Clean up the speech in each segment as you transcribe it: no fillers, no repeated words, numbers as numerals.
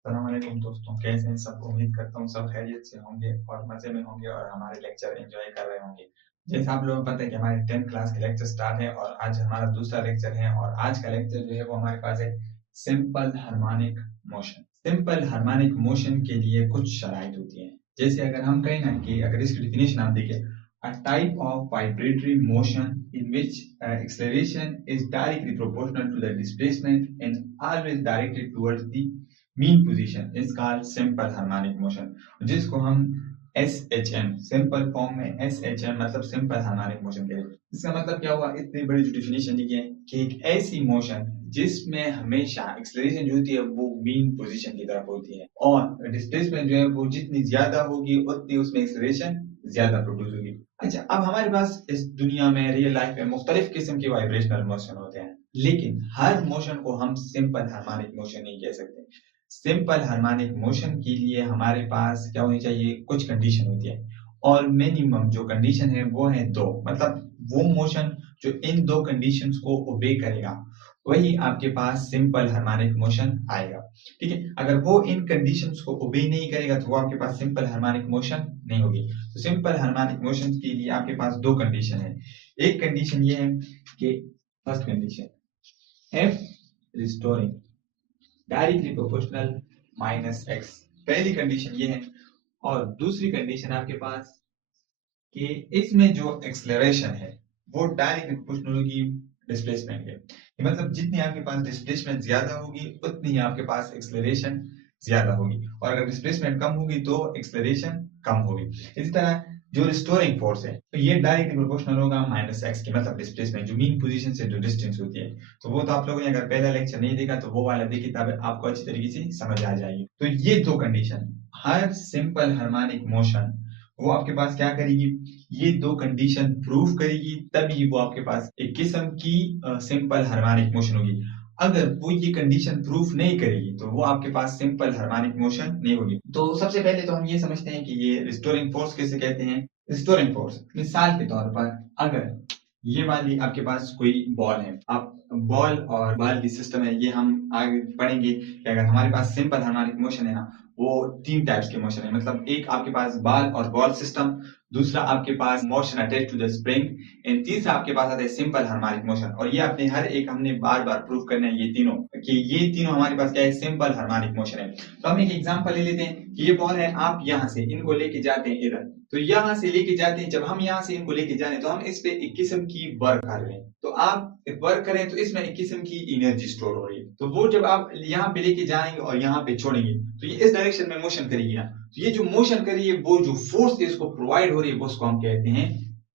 अस्सलाम वालेकुम दोस्तों, कैसे हैं सब? उम्मीद करता हूँ सब खैरियत से होंगे और मज़े में होंगे और हमारे लेक्चर एंजॉय कर रहे होंगे। जैसा आप लोगों को पता है कि हमारे 10th क्लास के लेक्चर स्टार्ट है और आज हमारा दूसरा लेक्चर है और आज का लेक्चर जो है वो हमारे पास है simple harmonic motion. Simple harmonic motion के लिए कुछ शराइत होती हैं। जैसे अगर हम कहें ना कि अगर इसकी डेफिनेशन आप देखें, a type of vibratory motion in which acceleration is directly proportional to the displacement and always directed towards the mean position is called simple harmonic motion, जिसको हम SHM सिंपल फॉर्म में SHM मतलब simple harmonic motion कहते हैं। इसका मतलब क्या हुआ? इतनी बड़ी जो डेफिनेशन दी है कि एक ऐसी मोशन जिसमें हमेशा एक्सेलरेशन जो होती है वो मीन पोजीशन की तरफ होती है और डिस्प्लेसमेंट जो है वो जितनी ज्यादा होगी उतनी उसमें एक्सेलरेशन ज्यादा प्रोड्यूस होगी। अच्छा, अब हमारे पास इस दुनिया में रियल लाइफ में मुख्तलिफ किस्म के वाइब्रेशनल मोशन होते हैं, लेकिन हर मोशन को हम सिंपल हार्मोनिक मोशन नहीं कह सकते। सिंपल हार्मोनिक मोशन के लिए हमारे पास क्या होनी चाहिए? कुछ कंडीशन होती है और मिनिमम जो कंडीशन है वो है दो। मतलब वो मोशन जो इन दो कंडीशंस को ओबे करेगा वही आपके पास सिंपल हार्मोनिक मोशन आएगा। ठीक है, अगर वो इन कंडीशंस को ओबे नहीं करेगा तो वो आपके पास सिंपल हार्मोनिक मोशन नहीं होगी। तो सिंपल हार्मोनिक मोशन के लिए आपके पास दो कंडीशन है। एक कंडीशन ये है कि first condition F restoring directly proportional minus x, पहली कंडीशन ये है। और दूसरी कंडीशन आपके पास कि इसमें जो एक्सेलरेशन है वो डायरेक्टली प्रोपोर्शनल होगी डिस्प्लेसमेंट के। मतलब जितनी आपके पास डिस्प्लेसमेंट ज्यादा होगी उतनी ही आपके पास एक्सेलरेशन ज्यादा होगी और अगर डिस्प्लेसमेंट कम होगी तो एक्सेलरेशन कम होगी। इसी तरह जो रिस्टोरिंग फोर्स है तो ये डायरेक्टली प्रोपोर्शनल होगा माइनस एक्स की, मतलब डिस्प्लेसमेंट जो मीन पोजीशन से जो डिस्टेंस होती है। तो वो तो आप लोगों ने अगर पहला लेक्चर नहीं देखा तो वो वाला देखिए, तब आपको अच्छी तरीके से समझ आ जाएगी। तो ये दो कंडीशन हर सिंपल हार्मोनिक मोशन वो आपके पास क्या करेगी? ये दो कंडीशन प्रूव करेगी तभी वो आपके पास एक किस्म की सिंपल हार्मोनिक मोशन होगी। अगर वो ये कंडीशन प्रूफ नहीं करेगी तो वो आपके पास सिंपल हार्मोनिक मोशन नहीं होगी। तो सबसे पहले तो हम ये समझते हैं कि ये रिस्टोरिंग फोर्स किसे कहते हैं। रिस्टोरिंग फोर्स मिसाल के तौर पर अगर ये वाली आपके पास कोई बॉल है, आप बॉल और बॉल की सिस्टम है, ये हम आगे पढ़ेंगे कि अगर हमारे पास सिंपल हार्मोनिक मोशन है ना वो तीन टाइप्स के मोशन है। मतलब एक आपके पास बॉल और बॉल सिस्टम, दूसरा आपके पास motion attach to the spring and तीसरा आपके पास आता है सिंपल हार्मोनिक मोशन। और ये अपने हर एक हमने बार बार प्रूव करना है ये तीनों कि ये तीनों हमारे पास क्या है? सिंपल हार्मोनिक मोशन है। तो हम एक एग्जांपल ले लेते हैं कि ये बॉल है, आप यहाँ से इनको लेके जाते हैं इधर, तो यहाँ से लेके जाते हैं, जब हम यहाँ से इनको लेके जाने तो हम इस पे एक किस्म की वर्क कर रहे हैं। तो आप वर्क करें तो इसमें एक किस्म की एनर्जी स्टोर हो रही है। तो वो जब आप यहाँ पे लेके जाएंगे और यहाँ पे छोड़ेंगे तो ये इस डायरेक्शन में मोशन करेगी ना। तो ये जो मोशन कर रही है वो जो फोर्स इसको प्रोवाइड हो रही है वो उसको हम कहते हैं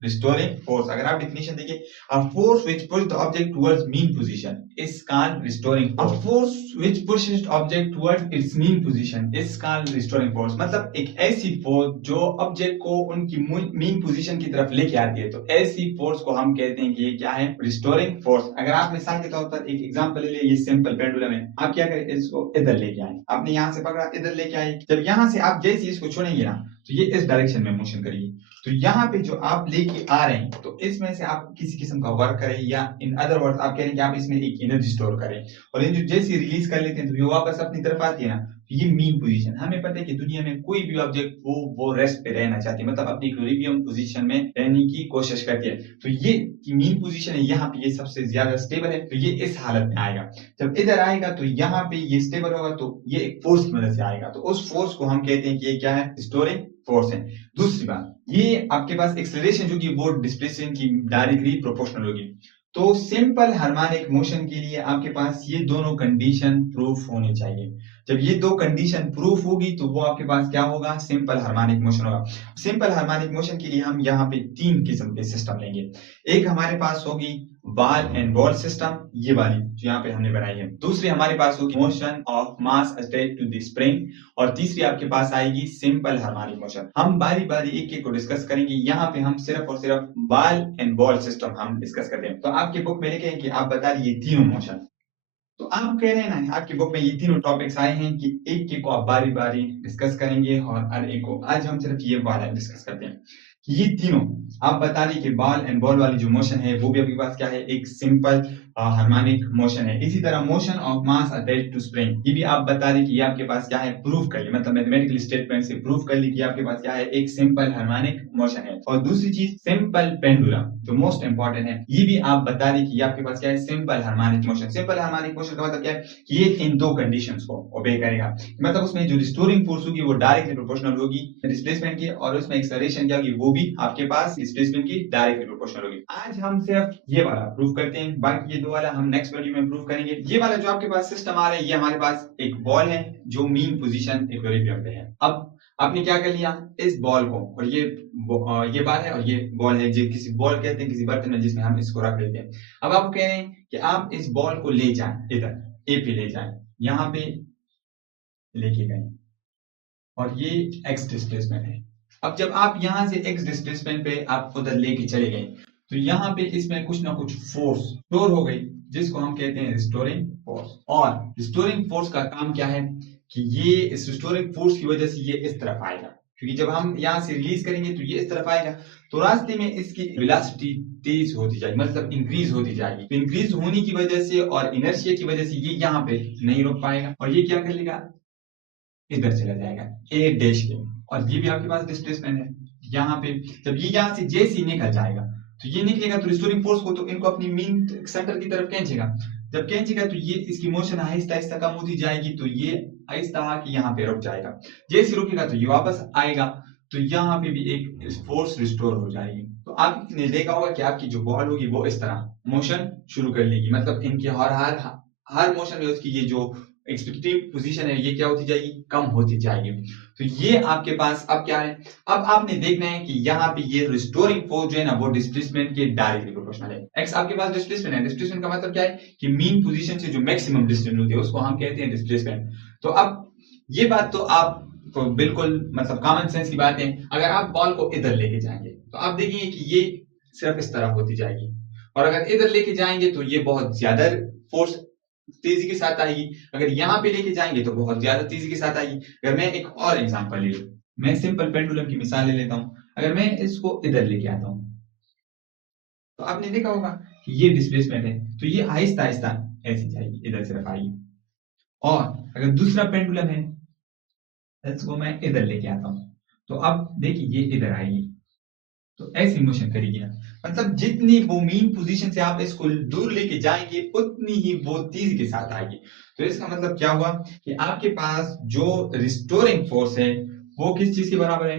रिस्टोरिंग फोर्स। अगर आप डेफिनेशन देखिए, a force which pushes the object towards mean position is called restoring force. A force which pushes the object towards its mean position is called restoring force। मतलब एक ऐसी फोर्स जो object को उनकी mean position की तरफ लेके आती है, तो ऐसी फोर्स को हम कहते हैं कि ये क्या है? Restoring force. अगर आप मिसाल के तौर पर एक एग्जांपल ले लिए, ये सिंपल पेंडुलम है, आप क्या करें? इसको इधर लेके आए, आपने यहाँ से पकड़ा इधर लेके आए, जब यहाँ से आप जैसे इसको छोड़ेंगे ना तो ये इस डायरेक्शन में मोशन करेगी। तो यहाँ पे जो आप लेके आ रहे हैं तो इसमें से आप किसी किस्म का वर्क करें या इन अदर वर्ड्स आप कह रहे हैं कि आप इसमें एक एनर्जी स्टोर करें और ये जो जैसे रिलीज कर लेते हैं तो ये वापस अपनी तरफ आती है ना। तो ये मीन पोजीशन, हमें पता है कि दुनिया में कोई भी ऑब्जेक्ट वो रेस्ट पे रहना चाहती है, मतलब अपनी इक्विलिब्रियम पोजीशन में रहने की कोशिश करती है। तो ये की मीन पोजीशन है यहाँ पे, ये सबसे ज्यादा स्टेबल है, तो ये इस हालत में आएगा। जब इधर आएगा तो यहाँ पे ये स्टेबल होगा, तो ये एक फोर्स की मदद से आएगा, तो उस फोर्स को हम कहते हैं कि ये क्या है? स्टोरिंग फोर्स है। दूसरी बात, ये आपके पास एक्सेलरेशन जो कि वो डिस्प्लेसमेंट की डायरेक्टली प्रोपोर्शनल होगी। तो सिंपल हार्मोनिक मोशन के लिए आपके पास ये दोनों कंडीशन प्रूफ होनी चाहिए। जब ये दो कंडीशन प्रूफ होगी तो वो आपके पास क्या होगा? सिंपल हार्मोनिक मोशन होगा। सिंपल हार्मोनिक मोशन के लिए हम यहाँ पे तीन किस्म के सिस्टम लेंगे। एक हमारे पास होगी बॉल एंड बॉल सिस्टम, ये वाली जो यहाँ पे हमने बनाई है। दूसरी हमारे पास होगी motion of mass attached to the spring और तीसरी आपके पास आएगी सिंपल हार्मोनिक मोशन। हम बारी बारी एक एक को डिस्कस करेंगे। यहाँ पे हम सिर्फ और सिर्फ बॉल एंड बॉल सिस्टम हम डिस्कस करते हैं। तो आपकी बुक में लिखे हैं कि आप बता दीजिए तीनों मोशन। तो आप कह रहे हैं ना आपकी बुक में ये तीनों टॉपिक्स आए हैं कि एक एक को आप बारी बारी डिस्कस करेंगे और हर एक को आज हम सिर्फ ये वाला डिस्कस करते हैं कि ये तीनों आप बता रही कि बॉल एंड बॉल वाली जो मोशन है वो भी आपके पास क्या है? एक सिंपल हार्मोनिक मोशन है। इसी तरह motion of mass attached to spring, ये भी आप बता दें कि ये आपके पास क्या है, प्रूफ कर ली, मतलब मैथमेटिकल स्टेटमेंट से प्रूफ कर ली कि आपके पास क्या है, एक सिंपल हार्मोनिक मोशन है। और दूसरी चीज सिंपल पेंडुलम, जो मोस्ट इंपॉर्टेंट है, ये भी आप बता दें कि ये आपके पास क्या है, simple harmonic motion. Simple harmonic motion का मतलब क्या है कि ये इन दो कंडीशंस को ओबे करेगा, मतलब उसमें जो रिस्टोरिंग फोर्स होगी वो डायरेक्टली प्रोपोर्शनल होगी डिस्प्लेसमेंट की, और उसमें एक्सेलरेशन क्या होगी, वो भी आपके पास डिस्प्लेसमेंट की डायरेक्टली प्रोपोर्शनल होगी। आज हम सिर्फ ये वाला प्रूफ करते हैं, बाकी ये दो वाला हम नेक्स्ट वीडियो में प्रूफ करेंगे। ये वाला जो आपके पास सिस्टम आ रहा है, ये हमारे पास एक बॉल है जो मीन पोजीशन इक्विलिब्रियम पे है। अब आपने क्या कर लिया, इस बॉल को, और ये बाल है और ये बॉल है, जो किसी बॉल कहते हैं किसी बर्तन में जिसमें हम इसको रख लेते हैं। अब आप कह रहे हैं कि आप इस बॉल को ले जाएं, इधर ए पे ले जाएं, यहाँ पे लेके गए, और ये एक्स डिस्प्लेसमेंट है। अब जब आप यहां से एक्स डिस्प्लेसमेंट पे आप उधर लेके चले गए, तो यहाँ पे इसमें कुछ ना कुछ फोर्स स्टोर हो गई, जिसको हम कहते हैं रिस्टोरिंग फोर्स। और रिस्टोरिंग फोर्स का काम क्या है कि ये इस रिस्टोरिंग फोर्स की वजह से ये इस तरफ आएगा, क्योंकि जब हम यहाँ से रिलीज करेंगे तो ये इस तरफ आएगा, तो रास्ते में इसकी वेलोसिटी तेज होती जाएगी, मतलब इंक्रीज होती जाएगी। तो इंक्रीज होने की वजह से और इनर्शिया की वजह से ये यहाँ पे नहीं रुक पाएगा, और ये क्या कर लेगा, इधर चला जाएगा ए डैश के, और ये भी आपके पास डिस्प्लेसमेंट है यहाँ पे। जब ये यहाँ से जैसे ही निकल जाएगा, तो ये निकलेगा तो रिस्टोरिंग फोर्स को तो इनको अपनी मीन सेंटर की तरफ खींचेगा। जब खींचेगा तो ये इसकी मोशन आहिस्ता आहिस्ता कम होती जाएगी, तो ये आहिस्ता आके यहाँ पे रुक जाएगा। जैसे रुकेगा तो ये वापस आएगा, तो यहाँ पे भी एक फोर्स रिस्टोर हो जाएगी। तो आपने देखा होगा कि आपकी जो बॉल होगी वो इस तरह मोशन शुरू कर लेगी, मतलब इनके हर मोशन में उसकी ये जो एक्सपेक्टेड पोजीशन है ये क्या होती जाएगी, कम होती जाएगी। तो ये आपके पास अब क्या है, अब आपने देखना है कि यहाँ पे ये रिस्टोरिंग फोर्स जो है ना वो डिस्प्लेसमेंट के डायरेक्टली प्रोपोर्शनल है। एक्स आपके पास डिस्प्लेसमेंट है, डिस्प्लेसमेंट का मतलब क्या है कि मीन पोजीशन से जो मैक्सिमम डिस्टेंस होती है उसको हम कहते हैं डिस्प्लेसमेंट। तो अब ये बात तो आप तो बिल्कुल मतलब कॉमन सेंस की बात है। अगर आप बॉल को इधर लेके जाएंगे तो आप देखेंगे कि ये सिर्फ इस तरह होती जाएगी, और अगर इधर लेके जाएंगे तो ये बहुत ज्यादा फोर्स तेजी के साथ आएगी, अगर यहाँ पे लेके जाएंगे तो बहुत ज्यादा तेजी के साथ आएगी। अगर मैं एक और एग्जांपल ले लूं, मैं सिंपल पेंडुलम की मिसाल ले लेता हूं। अगर मैं इसको इधर लेके आता हूं, तो आपने देखा होगा कि ये डिस्प्लेसमेंट है, तो ये आहिस्ता आहिस्ता ऐसी जाएगी, इधर सिर्फ आएगी। और अगर दूसरा पेंडुलम है, इसको मैं इधर लेके आता हूं, तो अब देखिए ये इधर आएगी, तो ऐसी मोशन करेगी ना, मतलब जितनी वो मीन पोजीशन से आप इसको दूर लेके जाएंगे उतनी ही वो तेजी के साथ आएगी। तो इसका मतलब क्या हुआ कि आपके पास जो रिस्टोरिंग फोर्स है वो किस चीज के बराबर है,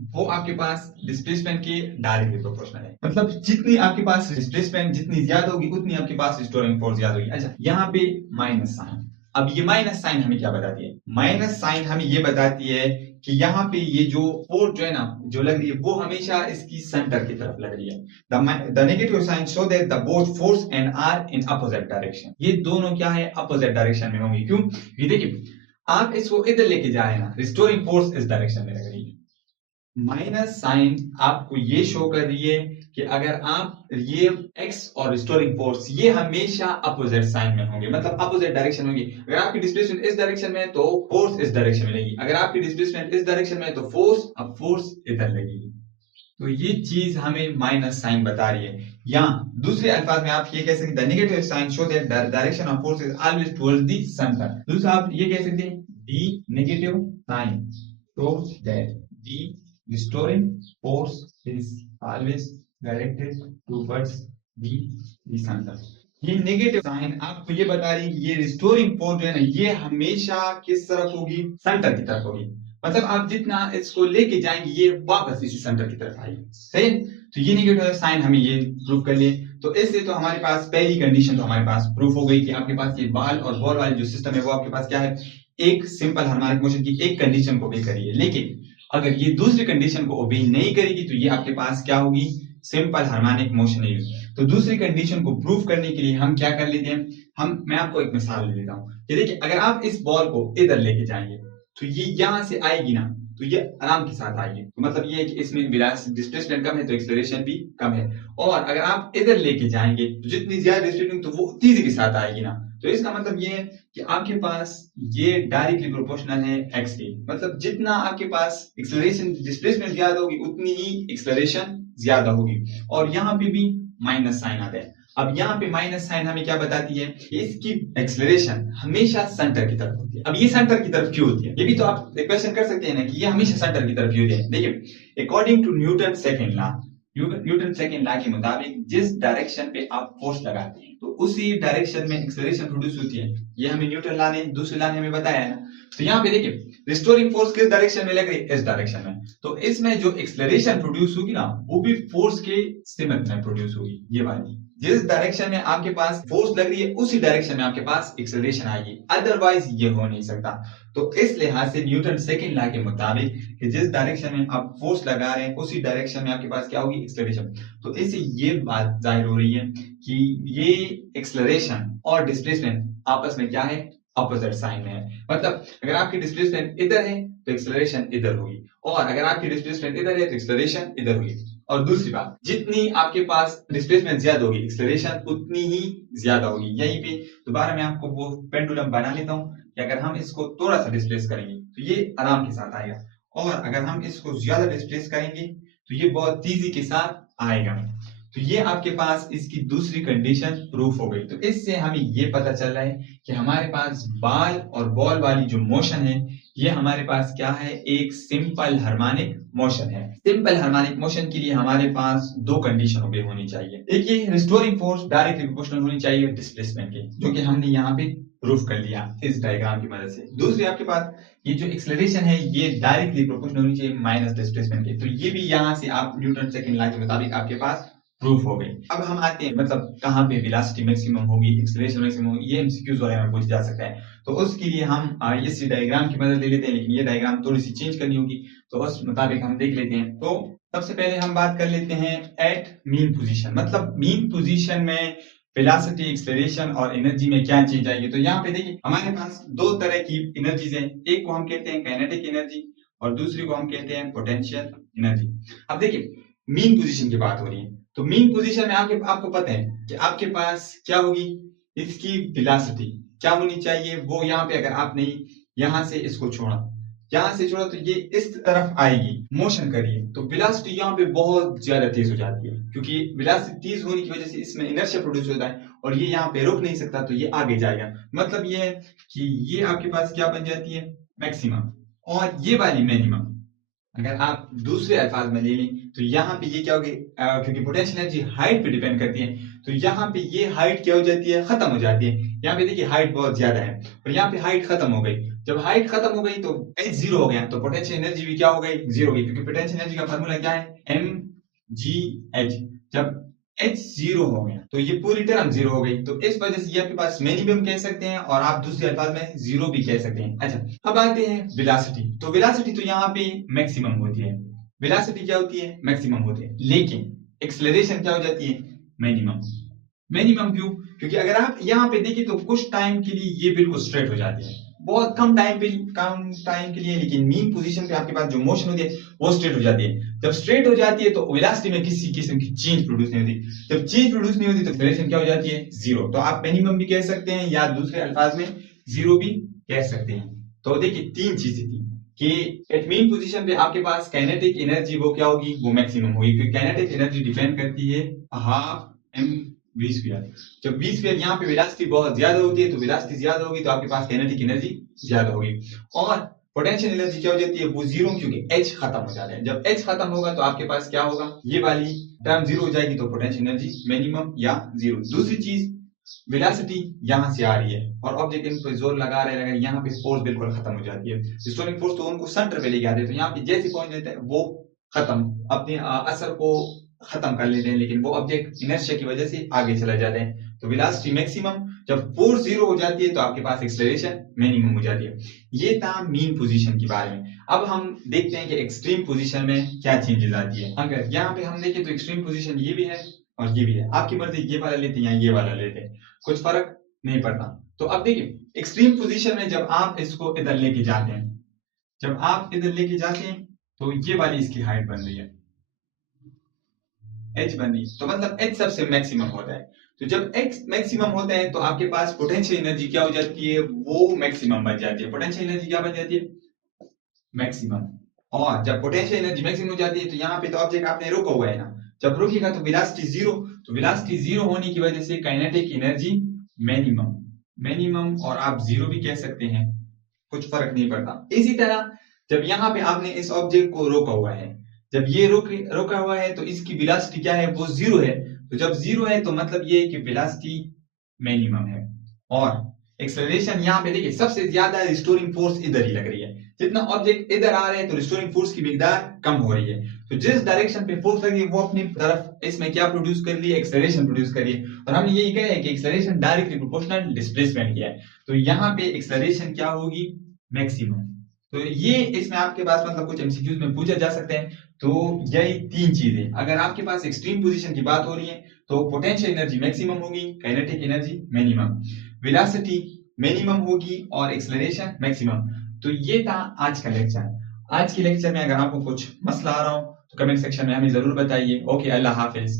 वो आपके पास डिस्प्लेसमेंट के डायरेक्टली प्रोपोर्शनल है। मतलब जितनी आपके पास डिस्प्लेसमेंट जितनी ज्यादा होगी उतनी आपके पास रिस्टोरिंग फोर्स ज्यादा होगी। अच्छा, यहाँ पे माइनस साइन, अब ये माइनस साइन हमें क्या बताती है, माइनस साइन हमें ये बताती है कि यहाँ पे ये जो फोर्स जो है ना जो लग रही है वो हमेशा इसकी सेंटर की तरफ लग रही है। The negative sign show that the both force and are in opposite direction, ये दोनों क्या है, अपोजिट डायरेक्शन में होंगी। क्यों, ये देखिए आप इसको इधर लेके जा रहे हैं ना, रिस्टोरिंग फोर्स इस डायरेक्शन में लग रही है। माइनस साइन आपको ये शो कर रही है कि अगर आप ये x और रिस्टोरिंग फोर्स ये हमेशा अपोजिट साइन में होंगे, मतलब अपोजिट डायरेक्शन होंगे। अगर आपकी डिस्प्लेसमेंट इस डायरेक्शन में है तो फोर्स इस डायरेक्शन में लगेगी, अगर आपकी डिस्प्लेसमेंट इस डायरेक्शन में है तो फोर्स इधर लगेगी। तो ये चीज हमें माइनस साइन बता रही है। या दूसरे अल्फाज में आप ये कह सकते हैं the negative sign show that the direction of force is always towards the centre. दूसरा आप ये कह सकते हैं the negative sign shows that द restoring force is always directed towards the center। ये नेगेटिव साइन आपको ये बता रही है कि ये रिस्टोरिंग फोर्स जो है ना ये हमेशा किस तरफ होगी, सेंटर की तरफ होगी। मतलब आप जितना इसको लेके जाएंगे ये वापस इसी सेंटर की तरफ आएगी। सही है, तो ये नेगेटिव साइन हमें ये प्रूव कर लिए। तो इससे तो हमारे पास पहली कंडीशन तो हमारे पास प्रूफ हो गई कि आपके पास ये बॉल और बॉल वाली जो सिस्टम है वो आपके पास क्या है, एक सिंपल हार्मोनिक मोशन की एक कंडीशन को भी करिए। लेकिन अगर ये दूसरी कंडीशन को ओबे नहीं करेगी तो ये आपके पास क्या होगी, सिंपल हार्मोनिक मोशन नहीं होगी। तो दूसरी कंडीशन को प्रूव करने के लिए हम क्या कर लेते हैं, मैं आपको एक मिसाल ले लेता हूं। ये देखिए अगर आप इस बॉल को इधर लेके जाएंगे तो ये यहां से आएगी ना, तो ये आराम के साथ आएगी। तो मतलब ये है कि इसमें डिस्प्लेसमेंट कम है तो एक्सेलरेशन भी कम है। और अगर आप इधर लेके जाएंगे तो जितनी ज्यादा डिस्प्लेसमेंट तो वो तेजी के साथ आएगी ना। तो इसका मतलब ये है कि आपके पास ये डायरेक्टली प्रोपोर्शनल है x के, मतलब जितना आपके पास एक्सेलरेशन डिस्प्लेसमेंट ज्यादा होगी उतनी ही एक्सेलरेशन ज्यादा होगी। और यहाँ पे भी माइनस साइन आता है। अब यहाँ पे माइनस साइन हमें क्या बताती है कि इसकी एक्सेलरेशन हमेशा सेंटर की तरफ होती है। अब ये सेंटर की तरफ क्यों होती है, ये भी तो आप क्वेश्चन कर सकते हैं ना कि ये हमेशा सेंटर की तरफ क्यों होती है। देखिए according to Newton second law के मुताबिक जिस डायरेक्शन पे आप फोर्स लगाते हैं तो उसी डायरेक्शन में एक्सेलरेशन प्रोड्यूस होती है। ये हमें न्यूटन लॉ ने दूसरे लॉ ने हमें बताया है ना। तो यहाँ पे देखिए रिस्टोरिंग फोर्स किस डायरेक्शन में लग रही है, इस डायरेक्शन में। तो इसमें जो एक्सेलरेशन प्रोड्यूस होगी ना वो भी फोर्स के सिमत में प्रोड्यूस होगी। ये वाली जिस डायरेक्शन में आपके पास फोर्स लग रही है उसी डायरेक्शन में आपके पास एक्सेलरेशन आएगी, अदरवाइज ये हो नहीं सकता। तो इस लिहाज से न्यूटन सेकंड लॉ के मुताबिक कि जिस डायरेक्शन में आप फोर्स लगा रहे हैं उसी डायरेक्शन में आपके पास क्या होगी, एक्सेलरेशन। तो इससे ये बात जाहिर हो रही है कि ये एक्सेलरेशन और डिस्प्लेसमेंट आपस में क्या है, अपोजिट साइन में है। मतलब अगर आपकी डिस्प्लेसमेंट इधर है तो एक्सेलरेशन इधर होगी, और अगर आपकी डिस्प्लेसमेंट इधर है तो एक्सेलरेशन इधर होगी। और दूसरी बात, जितनी आपके पास डिस्प्लेसमेंट ज्यादा होगी एक्सेलरेशन उतनी ही ज्यादा होगी। यहीं पे दोबारा मैं आपको वो पेंडुलम बना लेता हूं कि अगर हम इसको थोड़ा सा डिस्प्लेस करेंगे तो ये आराम के साथ आएगा, और अगर हम इसको ज्यादा डिस्प्लेस करेंगे तो ये बहुत तेजी के साथ आएगा। तो ये आपके पास इसकी दूसरी कंडीशन प्रूफ हो गई। तो इससे हमें ये पता चल रहा है कि हमारे पास बॉल और बॉल वाली जो मोशन है ये हमारे पास क्या है, एक सिंपल हार्मोनिक मोशन है। सिंपल हार्मोनिक मोशन के लिए हमारे पास दो कंडीशन होनी चाहिए। एक ये रिस्टोरिंग फोर्स डायरेक्टली प्रोपोर्शनल होनी चाहिए डिस्प्लेसमेंट के, जो कि हमने यहाँ पे प्रूफ कर लिया इस डायग्राम की मदद से। दूसरी आपके पास ये जो एक्सेलरेशन है ये डायरेक्टली प्रोपोर्शनल होनी चाहिए माइनस डिस्प्लेसमेंट के। तो ये भी यहाँ से आप न्यूटन सेकंड लॉ के मुताबिक आपके पास प्रूफ हो गई। अब हम आते हैं मतलब कहाँ पे वेलोसिटी मैक्सिमम होगी, एक्सेलरेशन मैक्सिमम होगी, ये एमसीक्यूज वगैरह में पूछ जा सकता है। तो उसके लिए हम इस डायग्राम की मदद ले लेते हैं, लेकिन ये डायग्राम थोड़ी सी चेंज करनी होगी तो उस मुताबिक हम देख लेते हैं। तो सबसे पहले हम बात कर लेते हैं एट मीन पोजीशन। मतलब मीन पोजीशन में वेलोसिटी, एक्सेलरेशन और एनर्जी में क्या चीज आएगी। तो यहाँ पे देखिए हमारे पास दो तरह की एनर्जीज हैं, एक को हम कहते हैं काइनेटिक एनर्जी और दूसरी को हम कहते हैं पोटेंशियल एनर्जी। अब देखिए मीन पोजीशन की बात हो रही है, तो मीन पोजीशन में आपको पता है कि आपके पास क्या होगी, इसकी वेलोसिटी क्या होनी चाहिए। वो यहाँ पे अगर आपने यहाँ से इसको छोड़ा, यहाँ से छोड़ा तो ये इस तरफ आएगी, मोशन करिए तो वेलोसिटी यहाँ पे बहुत ज्यादा तेज हो जाती है, क्योंकि वेलोसिटी तेज होने की वजह से इसमें इनर्शिया प्रोड्यूस होता है और ये यहाँ पे रुक नहीं सकता तो ये आगे जाएगा। मतलब ये है कि ये आपके पास क्या बन जाती है, मैक्सिमम, और ये वाली मिनिमम। अगर आप दूसरे अल्फाज में ले लें तो यहाँ पे ये क्या होगी, क्योंकि पोटेंशियल एनर्जी हाइट पे डिपेंड करती है तो यहाँ पे ये हाइट क्या हो जाती है, खत्म हो जाती है। यहाँ पे देखिए हाइट बहुत ज्यादा है और यहाँ पे हाइट खत्म हो गई। जब हाइट खत्म हो गई तो एच जीरो हो गया, तो पोटेंशियल एनर्जी भी क्या हो गई, जीरो हो गई, क्योंकि पोटेंशियल एनर्जी का फॉर्मूला क्या है, एम जी एच। जब एच जीरो हो गया तो ये पूरी टर्म जीरो हो गई, तो इस वजह से ये आपके पास मिनिमम कह सकते हैं और आप दूसरे अल्फाज में जीरो भी कह सकते हैं। अच्छा अब आते हैं वेलोसिटी। तो वेलोसिटी तो यहाँ पे मैक्सिमम होती है, वेलोसिटी क्या होती है, मैक्सिमम होती है, लेकिन एक्सेलरेशन क्या हो जाती है, मिनिमम। मिनिमम क्यों, क्योंकि अगर आप यहाँ पे देखिए तो कुछ टाइम के लिए ये बिल्कुल स्ट्रेट हो जाती है, बहुत कम टाइम के लिए, लेकिन मीन पोजीशन पे आपके पास जो मोशन होती है वो स्ट्रेट हो जाती है। जब स्ट्रेट हो जाती है तो वेलोसिटी में किसी किस्म की चेंज प्रोड्यूस नहीं होती। जब चेंज प्रोड्यूस नहीं होती तो एक्सेलरेशन क्या हो जाती है, जीरो। तो आप मिनिमम भी कह सकते हैं या दूसरे अल्फाज में जीरो भी कह सकते हैं। तो देखिए तीन चीजें थी कि एट मीन पोजीशन पे आपके पास काइनेटिक एनर्जी वो क्या होगी, वो मैक्सिमम होगी, क्योंकि काइनेटिक एनर्जी डिपेंड करती है हाफ एम वी स्क्वायर। जब वी स्क्वायर यहाँ पे वेलोसिटी बहुत ज्यादा होती है तो वेलोसिटी ज्यादा होगी तो आपके पास काइनेटिक एनर्जी ज्यादा होगी, और पोटेंशियल एनर्जी क्या हो जाती है, वो जीरो, क्योंकि एच खत्म हो जाता है। जब एच खत्म होगा तो आपके पास क्या होगा, ये वाली टर्म जीरो हो जाएगी, तो पोटेंशियल एनर्जी मिनिमम या जीरो। दूसरी चीज वेलोसिटी यहाँ से आ रही है और ऑब्जेक्ट इन पे जोर लगा रहे हैं, यहाँ पे फोर्स बिल्कुल खत्म हो जाती है। रिस्टोरिंग फोर्स तो उनको सेंटर पे लेके आते हैं, तो यहाँ पे जैसे पहुंच जाते हैं वो खत्म, अपने असर को खत्म कर लेते हैं, लेकिन वो ऑब्जेक्ट इनर्शिया की वजह से आगे चला जाते हैं। तो वेलोसिटी मैक्सिमम, जब फोर्स जीरो हो जाती है तो आपके पास एक्सेलरेशन मिनिमम हो जाती है। ये था मीन पोजीशन के बारे में। अब हम देखते हैं कि एक्सट्रीम पोजीशन में क्या चेंजेस आती है। अगर यहाँ पे हम देखें तो एक्सट्रीम पोजीशन ये भी है और ये भी है, आपकी मर्जी ये वाला लेते हैं या ये वाला लेते हैं, कुछ फर्क नहीं पड़ता। तो अब देखिए एक्सट्रीम पोजीशन में जब आप इसको इधर लेके जाते हैं, जब आप इधर लेके जाते हैं तो ये वाली इसकी हाइट बन रही है, एच बन रही है, तो मतलब एच सबसे मैक्सिमम होता है। तो जब एक्स मैक्सिमम होता है तो आपके पास पोटेंशियल एनर्जी क्या हो जाती है, वो मैक्सिमम बन जाती है। पोटेंशियल एनर्जी क्या बन जाती है, मैक्सिमम। और जब पोटेंशियल एनर्जी मैक्सिमम हो जाती है तो यहाँ पे तो ऑब्जेक्ट आपने रोका हुआ है ना, जब रुकेगा तो वेलोसिटी जीरो, तो वेलोसिटी जीरो होने की वजह से काइनेटिक एनर्जी मिनिमम और आप जीरो भी कह सकते हैं, कुछ फर्क नहीं पड़ता। इसी तरह जब यहाँ पे आपने इस ऑब्जेक्ट को रोका हुआ है, जब ये रोका हुआ है तो इसकी वेलोसिटी क्या है, वो जीरो है। तो जब जीरो है तो मतलब ये है कि वेलोसिटी मिनिमम है। और एक्सेलरेशन यहाँ पे देखिए सबसे ज्यादा रिस्टोरिंग फोर्स इधर ही लग रही है, जितना ऑब्जेक्ट इधर आ रहे हैं तो रिस्टोरिंग फोर्स की मिकदार कम हो रही है। तो जिस डायरेक्शन पे फोर्स लगी वो अपनी तरफ इसमें क्या प्रोड्यूस कर रही है, एक्सेलरेशन प्रोड्यूस कर रही है। और हमने यही कहा है कि एक्सेलरेशन डायरेक्टली प्रोपोर्शनल डिस्प्लेसमेंट की है, तो यहाँ पे एक्सेलरेशन क्या होगी, मैक्सिमम। तो ये इसमें आपके पास मतलब कुछ एमसीक्यूज में पूछा जा सकते हैं। तो यही तीन चीजें, अगर आपके पास एक्सट्रीम पोजीशन की बात हो रही है तो पोटेंशियल एनर्जी मैक्सिमम होगी, kinetic energy minimum, velocity minimum होगी और एक्सेलरेशन मैक्सिमम। तो ये था आज का लेक्चर। आज के लेक्चर में अगर आपको कुछ मसला आ रहा हो तो कमेंट सेक्शन में हमें जरूर बताइए। ओके, अल्लाह हाफिज।